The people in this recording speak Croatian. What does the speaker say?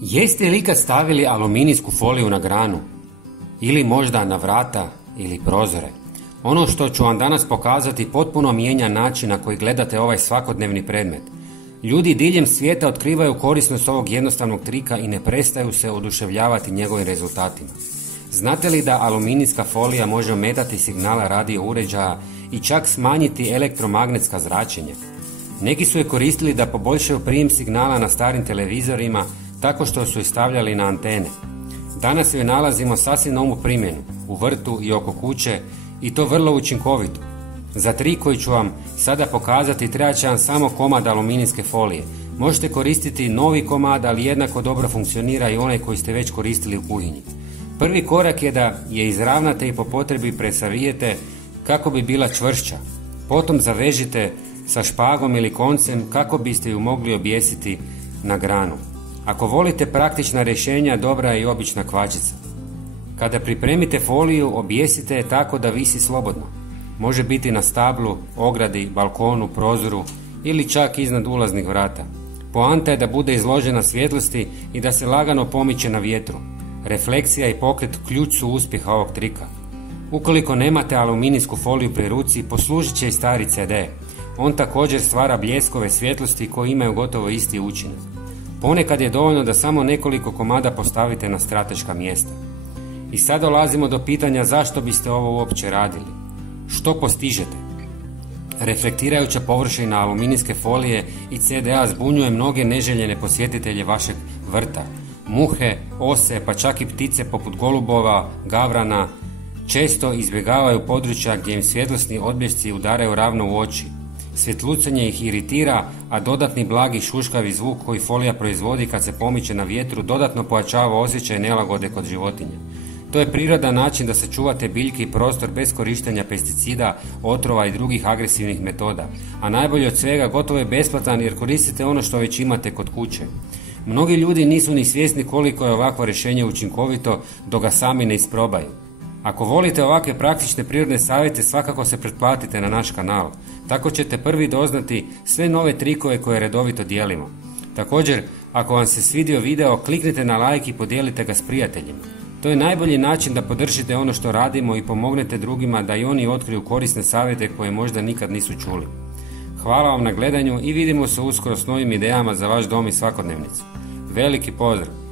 Jeste li ikad stavili aluminijsku foliju na granu? Ili možda na vrata ili prozore? Ono što ću vam danas pokazati potpuno mijenja način na koji gledate ovaj svakodnevni predmet. Ljudi diljem svijeta otkrivaju korisnost ovog jednostavnog trika i ne prestaju se oduševljavati njegovim rezultatima. Znate li da aluminijska folija može ometati signala radio uređaja i čak smanjiti elektromagnetska zračenja? Neki su je koristili da poboljšaju prijem signala na starim televizorima tako što su ih stavljali na antene. Danas ju nalazimo sasvim novu primjenu, u vrtu i oko kuće, i to vrlo učinkovito. Za trik koji ću vam sada pokazati treba će vam samo komad aluminijske folije. Možete koristiti novi komad, ali jednako dobro funkcionira i onaj koji ste već koristili u kuhinji. Prvi korak je da je izravnate i po potrebi presavijete kako bi bila čvršća. Potom zavežite sa špagom ili koncem kako biste ju mogli objesiti na granu. Ako volite praktična rješenja, dobra je i obična kvačica. Kada pripremite foliju, objesite je tako da visi slobodno. Može biti na stablu, ogradi, balkonu, prozoru ili čak iznad ulaznih vrata. Poanta je da bude izložena svjetlosti i da se lagano pomiče na vjetru. Refleksija i pokret ključ su uspjeha ovog trika. Ukoliko nemate aluminijsku foliju pri ruci, poslužit će i stari CD. On također stvara bljeskove svjetlosti koji imaju gotovo isti učinak. Ponekad je dovoljno da samo nekoliko komada postavite na strateška mjesta. I sad dolazimo do pitanja zašto biste ovo uopće radili. Što postižete? Reflektirajuća površina aluminijske folije i CD-a zbunjuje mnoge neželjene posjetitelje vašeg vrta. Muhe, ose, pa čak i ptice poput golubova, gavrana često izbjegavaju područja gdje im svjetlosni odbljesci udaraju ravno u oči. Svjetlucanje ih iritira, a dodatni blagi šuškavi zvuk koji folija proizvodi kad se pomiče na vjetru dodatno pojačava osjećaj nelagode kod životinja. To je prirodan način da sačuvate biljke i prostor bez korištenja pesticida, otrova i drugih agresivnih metoda. A najbolje od svega, gotovo je besplatan jer koristite ono što već imate kod kuće. Mnogi ljudi nisu ni svjesni koliko je ovakvo rješenje učinkovito dok ga sami ne isprobaju. Ako volite ovakve praktične prirodne savjete, svakako se pretplatite na naš kanal. Tako ćete prvi doznati sve nove trikove koje redovito dijelimo. Također, ako vam se svidio video, kliknite na like i podijelite ga s prijateljima. To je najbolji način da podržite ono što radimo i pomognete drugima da i oni otkriju korisne savjete koje možda nikad nisu čuli. Hvala vam na gledanju i vidimo se uskoro s novim idejama za vaš dom i svakodnevnicu. Veliki pozdrav!